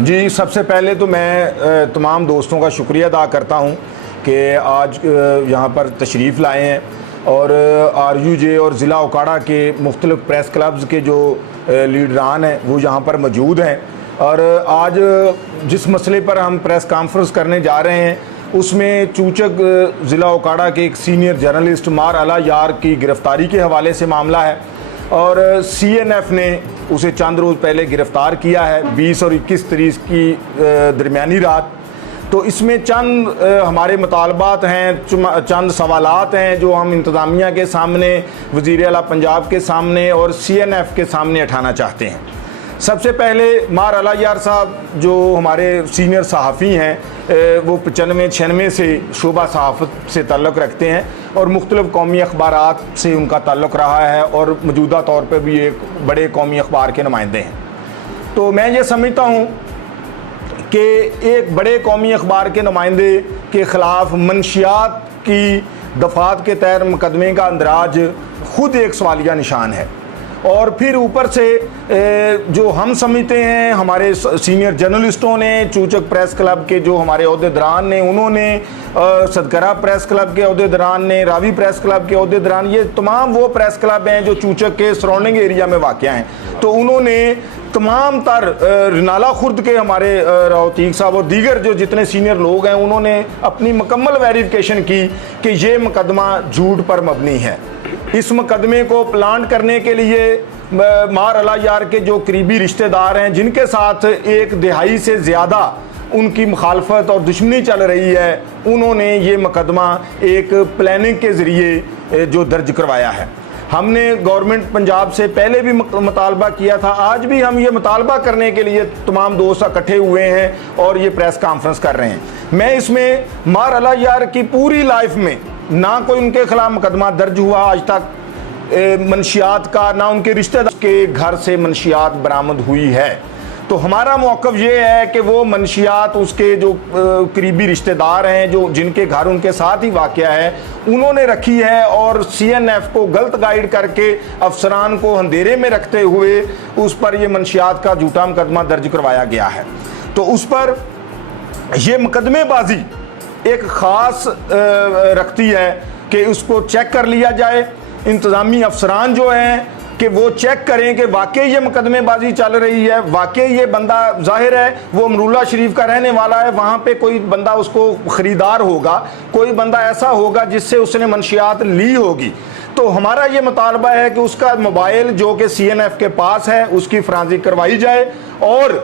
جی، سب سے پہلے تو میں تمام دوستوں کا شکریہ ادا کرتا ہوں کہ آج یہاں پر تشریف لائے ہیں اور RUJ اور ضلع اوکاڑا کے مختلف پریس کلبز کے جو لیڈران ہیں وہ یہاں پر موجود ہیں، اور آج جس مسئلے پر ہم پریس کانفرنس کرنے جا رہے ہیں اس میں چوچک ضلع اوکاڑا کے ایک سینئر جرنلسٹ مار اعلیٰ یار کی گرفتاری کے حوالے سے معاملہ ہے، اور CNF نے اسے چند روز پہلے گرفتار کیا ہے 20 اور 21 تاریخ کی درمیانی رات۔ تو اس میں چند ہمارے مطالبات ہیں، چند سوالات ہیں جو ہم انتظامیہ کے سامنے، وزیر اعلیٰ پنجاب کے سامنے اور CNF کے سامنے اٹھانا چاہتے ہیں۔ سب سے پہلے مار اعلیٰ یار صاحب جو ہمارے سینئر صحافی ہیں، وہ 95-96 سے شعبہ صحافت سے تعلق رکھتے ہیں اور مختلف قومی اخبارات سے ان کا تعلق رہا ہے، اور موجودہ طور پہ بھی ایک بڑے قومی اخبار کے نمائندے ہیں۔ تو میں یہ سمجھتا ہوں کہ ایک بڑے قومی اخبار کے نمائندے کے خلاف منشیات کی دفعات کے تحت مقدمے کا اندراج خود ایک سوالیہ نشان ہے، اور پھر اوپر سے جو ہم سمجھتے ہیں ہمارے سینئر جرنلسٹوں نے، چوچک پریس کلب کے جو ہمارے عہدیداران نے، انہوں نے، صدقرہ پریس کلب کے عہدیداران نے، راوی پریس کلب کے عہدیداران، یہ تمام وہ پریس کلب ہیں جو چوچک کے سراؤنڈنگ ایریا میں واقع ہیں، تو انہوں نے تمام تر رنالہ خرد کے ہمارے راوتیق صاحب اور دیگر جو جتنے سینئر لوگ ہیں، انہوں نے اپنی مکمل ویریفیکیشن کی کہ یہ مقدمہ جھوٹ پر مبنی ہے۔ اس مقدمے کو پلانٹ کرنے کے لیے مار اعلیٰ یار کے جو قریبی رشتہ دار ہیں، جن کے ساتھ ایک دہائی سے زیادہ ان کی مخالفت اور دشمنی چل رہی ہے، انہوں نے یہ مقدمہ ایک پلاننگ کے ذریعے جو درج کروایا ہے۔ ہم نے گورنمنٹ پنجاب سے پہلے بھی مطالبہ کیا تھا، آج بھی ہم یہ مطالبہ کرنے کے لیے تمام دوست اکٹھے ہوئے ہیں اور یہ پریس کانفرنس کر رہے ہیں۔ میں اس میں مار اعلیٰ یار کی پوری لائف میں نہ کوئی ان کے خلاف مقدمہ درج ہوا آج تک منشیات کا، نہ ان کے رشتہ دار کے گھر سے منشیات برآمد ہوئی ہے۔ تو ہمارا موقف یہ ہے کہ وہ منشیات اس کے جو قریبی رشتہ دار ہیں، جو جن کے گھر ان کے ساتھ ہی واقع ہے، انہوں نے رکھی ہے، اور CNF کو غلط گائیڈ کر کے افسران کو اندھیرے میں رکھتے ہوئے اس پر یہ منشیات کا جھوٹا مقدمہ درج کروایا گیا ہے۔ تو اس پر یہ مقدمے بازی ایک خاص رکھتی ہے کہ اس کو چیک کر لیا جائے، انتظامی افسران جو ہیں کہ وہ چیک کریں کہ واقعی یہ مقدمے بازی چل رہی ہے، واقعی یہ بندہ ظاہر ہے وہ امراللہ شریف کا رہنے والا ہے، وہاں پہ کوئی بندہ اس کو خریدار ہوگا، کوئی بندہ ایسا ہوگا جس سے اس نے منشیات لی ہوگی۔ تو ہمارا یہ مطالبہ ہے کہ اس کا موبائل جو کہ CNF کے پاس ہے اس کی فرانزک کروائی جائے، اور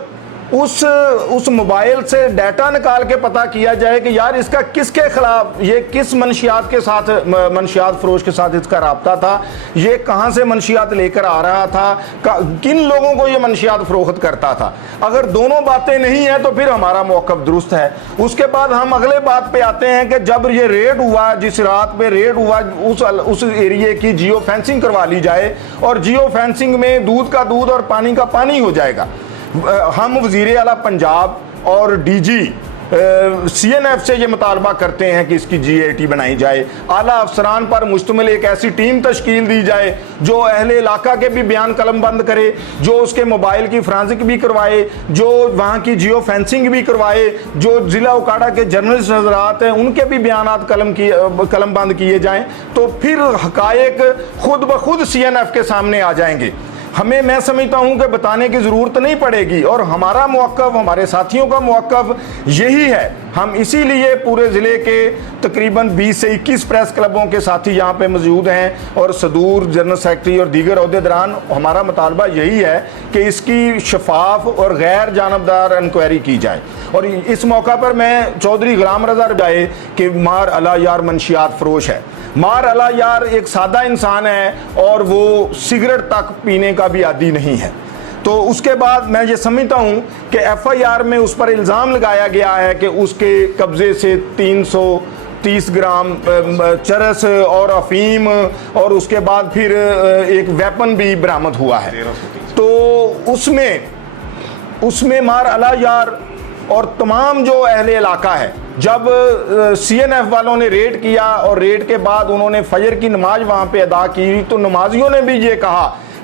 اس موبائل سے ڈیٹا نکال کے پتہ کیا جائے کہ یار اس کا کس کے خلاف، یہ کس منشیات کے ساتھ، منشیات فروش کے ساتھ اس کا رابطہ تھا، یہ کہاں سے منشیات لے کر آ رہا تھا، کن لوگوں کو یہ منشیات فروخت کرتا تھا۔ اگر دونوں باتیں نہیں ہیں تو پھر ہمارا موقف درست ہے۔ اس کے بعد ہم اگلے بات پہ آتے ہیں کہ جب یہ ریڈ ہوا، جس رات پہ ریڈ ہوا، اس ایریے کی جیو فینسنگ کروا لی جائے، اور جیو فینسنگ میں دودھ کا دودھ اور پانی کا پانی ہو جائے گا۔ ہم وزیر اعلیٰ پنجاب اور DG CNF سے یہ مطالبہ کرتے ہیں کہ اس کی GAT بنائی جائے، اعلیٰ افسران پر مشتمل ایک ایسی ٹیم تشکیل دی جائے جو اہل علاقہ کے بھی بیان قلم بند کرے، جو اس کے موبائل کی فرانزک بھی کروائے، جو وہاں کی جیو فینسنگ بھی کروائے، جو ضلع اوکاڑا کے جرنلسٹ حضرات ہیں ان کے بھی بیانات قلم بند کیے جائیں، تو پھر حقائق خود بخود CNF کے سامنے آ جائیں گے۔ ہمیں، میں سمجھتا ہوں کہ بتانے کی ضرورت نہیں پڑے گی، اور ہمارا موقف، ہمارے ساتھیوں کا موقف یہی ہے۔ ہم اسی لیے پورے ضلع کے تقریباً 20 سے 21 پریس کلبوں کے ساتھی یہاں پہ موجود ہیں، اور صدور، جنرل سیکرٹری اور دیگر عہدیداران، ہمارا مطالبہ یہی ہے کہ اس کی شفاف اور غیر جانبدار انکوائری کی جائے۔ اور اس موقع پر میں چودھری غلام رضا جائے کہ مار اعلیٰ یار منشیات فروش ہے۔ مار اعلیٰ یار ایک سادہ انسان ہے اور وہ سگریٹ تک پینے کا بھی عادی نہیں ہے۔ تو اس کے بعد میں یہ سمجھتا ہوں کہ FIR میں اس پر الزام لگایا گیا ہے کہ اس کے قبضے سے 330 گرام چرس اور افیم، اور اس کے بعد پھر ایک ویپن بھی برآمد ہوا ہے۔ تو اس میں مار اعلیٰ یار اور تمام جو اہل علاقہ ہے، جب CNF والوں نے ریڈ کیا اور ریڈ کے بعد انہوں نے فجر کی نماز وہاں پہ ادا کی، تو نمازیوں نے بھی یہ کہا